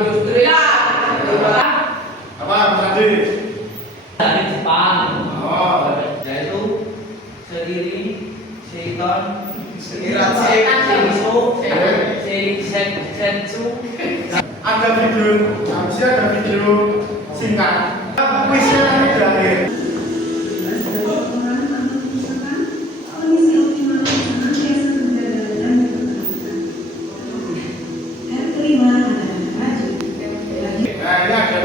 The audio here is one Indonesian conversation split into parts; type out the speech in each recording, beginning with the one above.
industri. Apa tadi? Dari Jepang. Oh, Yaitu sendiri, Seiton, Sensu. ada video, habisnya ada video singkat. Kuisnya nanti di akhir. Nah, ini ada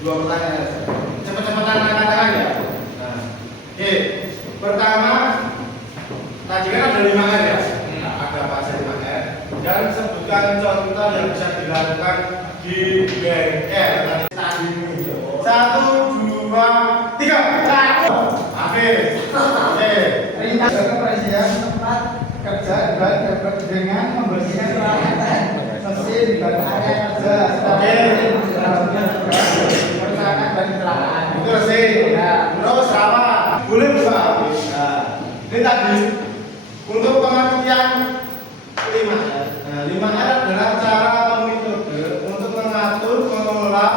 dua pertanyaan. Cepet-cepetan angkat-angkat ya. Nah, oke. Pertama, tadi kan ada 5R ya. Ada apa saja 5R. Dan sebutkan contoh yang bisa dilakukan di bengkel. Tadi ini. 1, 2, 3. Akhir. Oke. Perintah kepresiden tempat kerja dengan membersihkan peralatan mesin dan area kerja perusahaan dan kecelakaan. Itu resik. Terus apa? Boleh buka. Ini tadi untuk pengertian 5R. Nah, 5R adalah cara atau metode untuk mengatur, mengelola,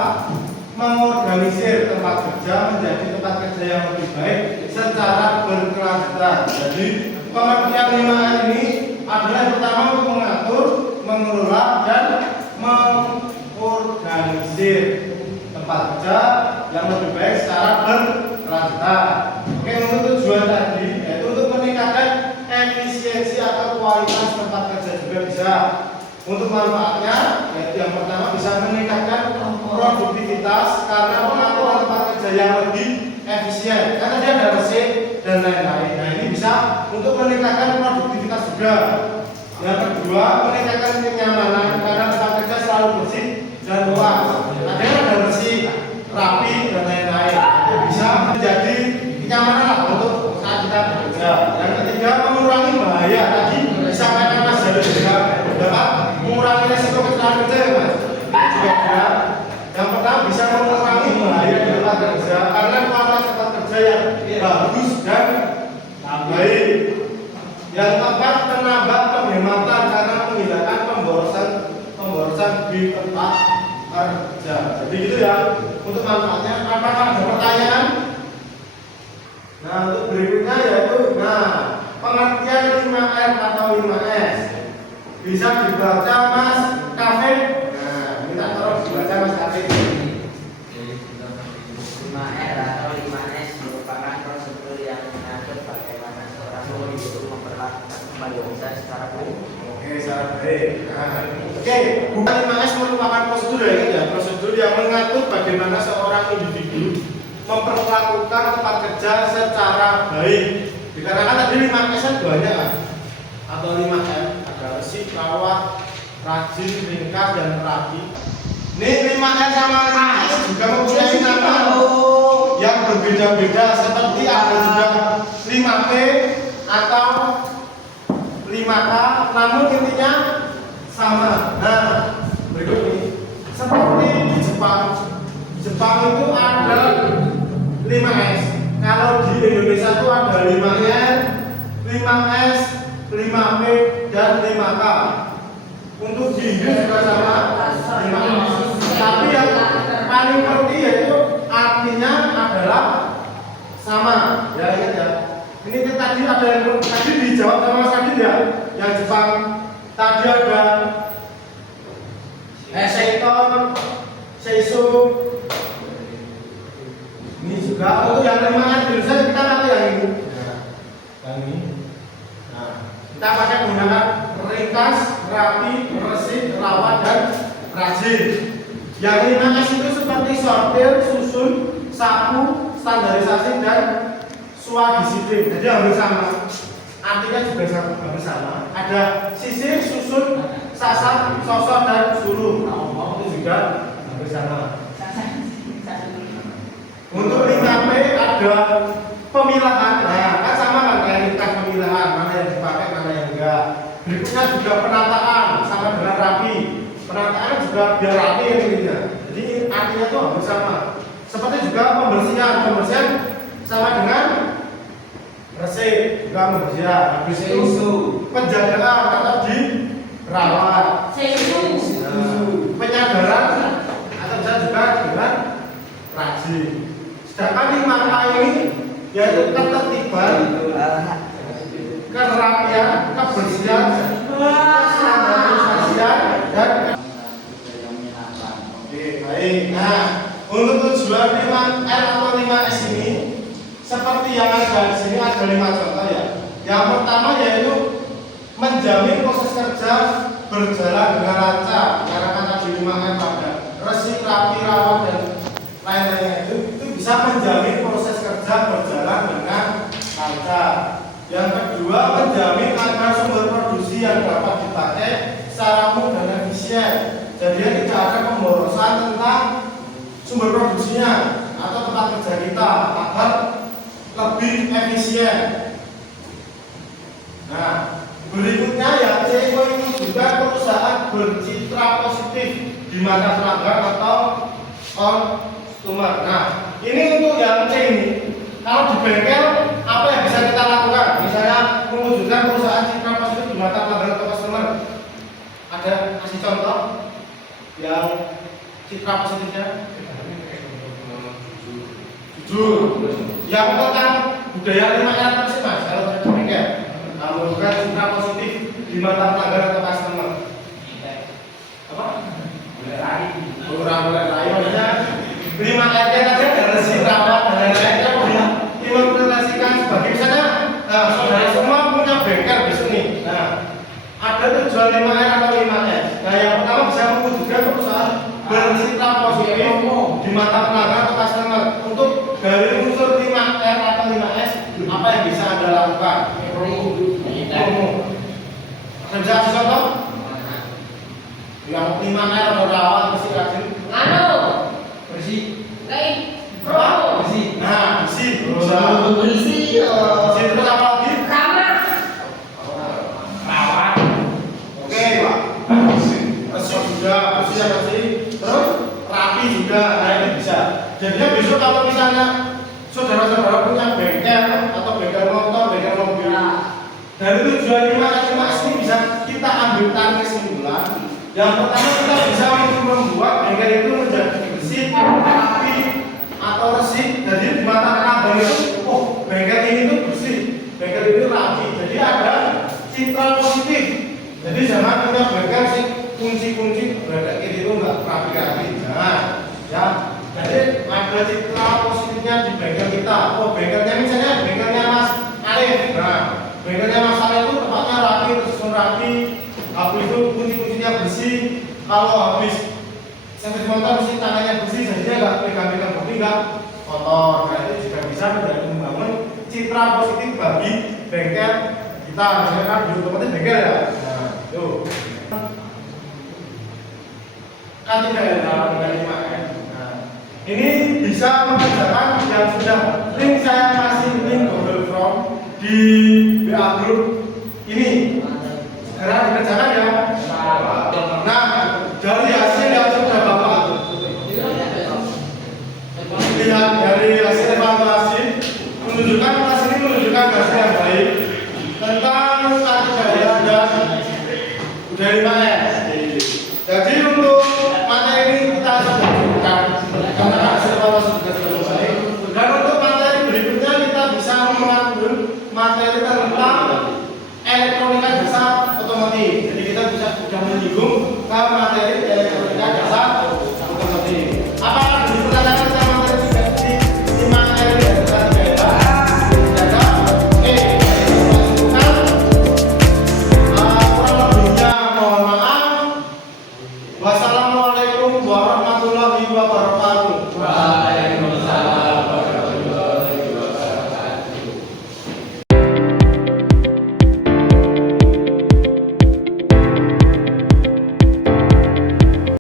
mengorganisir tempat kerja menjadi tempat kerja yang lebih baik secara berkelanjutan. Jadi pengertian 5R ini adalah yang pertama untuk mengatur, mengelola, dan mengorganisir tempat kerja yang lebih baik secara berkelanjutan. Oke, untuk tujuan tadi yaitu untuk meningkatkan efisiensi atau kualitas tempat kerja juga bisa. Untuk manfaatnya, yaitu yang pertama bisa meningkatkan produktivitas karena pengaturan tempat kerja yang lebih efisien. Karena dia ada resik dan lain-lain. Nah, ini bisa untuk meningkatkan produktivitas juga. Yang kedua, meningkatkan kenyamanan karena tempat kerja selalu bersih dan luas. Ada yang ada bersih, rapi dan lain-lain. Itu bisa menjadi kenyamanan lah untuk saat kita bekerja. Yang ketiga, mengurangi bahaya. Tadi disampaikan Mas Jari juga dapat mengurangi resiko kecelakaan kerja ya Mas. Juga ada. Yang pertama bisa mengurangi bahaya di tempat kerja karena kualitas tempat kerja yang bagus dan baik. Yang keempat, menambah penghematan karena menghilangkan pemborosan di tempat kerja. Jadi gitu ya untuk manfaatnya. Apakah ada pertanyaan? Nah, untuk berikutnya yaitu pengertian 5R atau 5S bisa dibaca Mas Kafir. Nah, minta tolong dibaca Mas Kafir. 5R atau 5S merupakan prosedur yang mengatur bagaimana seorang individu memperlakukan kembali usaha secara baik. Oke, secara baik. Oke, bukan 5S merupakan prosedur ya, prosedur yang mengatur bagaimana seorang individu memperlakukan tempat kerja secara baik. Dikarenakan tadi 5S kan banyak kan? Atau 5M, ada resik, rawat, rajin, ringkas, dan rapi. Ini 5R sama 5S juga mempunyai nama yang berbeda-beda, seperti ada juga 5P atau 5K, namun intinya sama. Nah, berikut ini seperti di Jepang itu ada 5S. Kalau di Indonesia itu ada 5R, 5S, 5P, dan 5K. Untuk di Inggris juga sama 5S. Tapi yang paling penting yaitu artinya adalah sama. Ya ingat ya. Ini tadi ada yang tadi dijawab sama Mas Adit ya. Yang Jepang tadi ada Seiton, Seisu. Ini juga untuk yang 5R di Indonesia kita pakai yang ini. Yang ini. Nah, kita pakai menggunakan ringkas, rapi, resik, rawat, dan rajin. Yang 5S itu seperti sortir, susun, sapu, standarisasi, dan swadisiplin. Jadi hampir sama. Artinya juga hampir sama. Ada sisir, susun, sasar, sosok, dan suruh. Itu juga hampir sama. Untuk 5P ada pemilahan. Nah, kan sama kan kayak ringkas pemilahan, mana yang dipakai, mana yang enggak. Berikutnya juga penataan, sama dengan rapi. Penataan juga biar rapi ya intinya. Jadi artinya itu hampir sama. Seperti juga pembersihan sama dengan resik juga membersihan. Habis itu penjagaan atau dirawat. P yaitu ketertiban, kerapian, kebersihan, kestandarisasian, dan oke, baik. Nah, untuk tujuan 5R atau 5S ini seperti yang ada di sini ada 5 contoh ya. Yang pertama yaitu menjamin proses kerja berjalan dengan lancar. Karena kan tadi 5M pada resik, rapi, rawat dan lain-lainnya itu bisa menjamin proses kerja berjalan dengan lancar. Yang kedua, menjamin agar sumber produksi yang dapat dipakai secara mudah dan efisien. Jadi tidak ada pemborosan tentang sumber produksinya atau tempat kerja kita agar lebih efisien. Nah, berikutnya ya C itu juga perusahaan bercitra positif di mata pelanggan atau konsumer. Nah, ini untuk yang C ini. Kalau di bengkel apa yang bisa kita lakukan? Misalnya mewujudkan perusahaan citra positif di mata pelanggan atau customer. Ada kasih contoh yang citra positifnya? Jujur. Yang tentang budaya 5R apa sih mas? Kalau di bengkel, mewujudkan citra positif di mata pelanggan atau customer. Apa? Boleh raih. Boleh raih. Maksudnya 5R nya tadi ada resi, rawat dan lain-lain. Implementasikan sebagai misalnya, saudara semua punya bengkel di sini. Nah, ada tujuan 5R atau 5S. Nah, yang pertama bisa mewujudkan perusahaan bercitra positif di mata pelanggan atau customer. Untuk dari unsur 5R atau 5S, apa yang bisa Anda lakukan? Promo. Saya bisa kasih contoh? Yang 5R atau rawat bersih rajin. Bersih. Bersih. Nah, bersih. Bersih terus apa lagi? Rawat. Oke, Pak. Bersih juga, bersih ya bersih. Terus rapi juga. Nah, ini bisa. Jadinya besok kalau misalnya saudara-saudara punya bengkel atau bengkel motor, bengkel mobil, dari tujuan 5S ini bisa kita ambil kesimpulan. Yang pertama kita bisa membuat bengkel itu menjadi bersih, rapi, atau resik. Jadi di mata pelanggan itu, oh bengkel ini tuh bersih, bengkel ini rapi. Jadi ada citra positif. Jadi jangan punya bengkel sih kunci-kunci berada itu enggak rapi-rapi. Nah, ya. Jadi ada citra positifnya di bengkel kita. Oh bengkelnya misalnya bengkelnya Mas Arif. Nah, bengkelnya Mas Arif itu tempatnya rapi, tersusun rapi. Habis itu kunci-kuncinya bersih. Kalau habis servis motor mesti tangannya bersih, jadinya nggak pegang-pegang bumi, nggak kotor. Nah itu juga bisa membangun citra positif bagi bengkel kita. Misalnya kan di otomatis bengkel ya. Nah itu kan tidak ada dari 5M. Nah, ini bisa mengerjakan yang sudah link saya kasih link Google Form di WA Group ini. Segera dikerjakan ya. Nah, dari hasil yang sudah Bapak lihat dari hasil evaluasi menunjukkan kelas ini menunjukkan hasil yang baik tentang tadi daya dan budaya 5S. Jadi untuk materi ini kita sudah berikan karena hasil evaluasi sudah baik. Dan untuk materi berikutnya kita bisa mengambil materi tentang elektronika jasa otomotif. Jadi kita bisa sudah menyinggung ke materi elektronika jasa